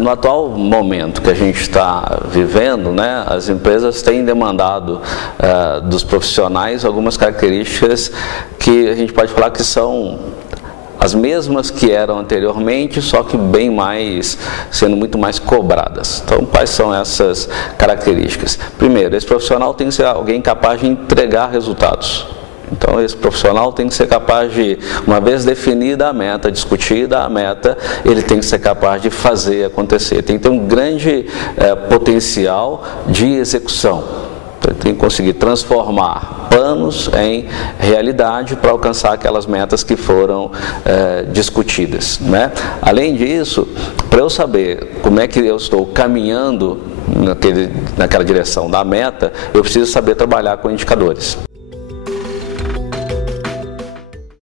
No atual momento que a gente está vivendo, né, as empresas têm demandado dos profissionais algumas características que a gente pode falar que são as mesmas que eram anteriormente, só que bem mais, sendo muito mais cobradas. Então, quais são essas características? Primeiro, esse profissional tem que ser alguém capaz de entregar resultados. Então, esse profissional tem que ser capaz de, uma vez definida a meta, discutida a meta, ele tem que ser capaz de fazer acontecer. Tem que ter um grande potencial de execução. Então, ele tem que conseguir transformar planos em realidade para alcançar aquelas metas que foram discutidas, né? Além disso, para eu saber como é que eu estou caminhando naquela direção da meta, eu preciso saber trabalhar com indicadores.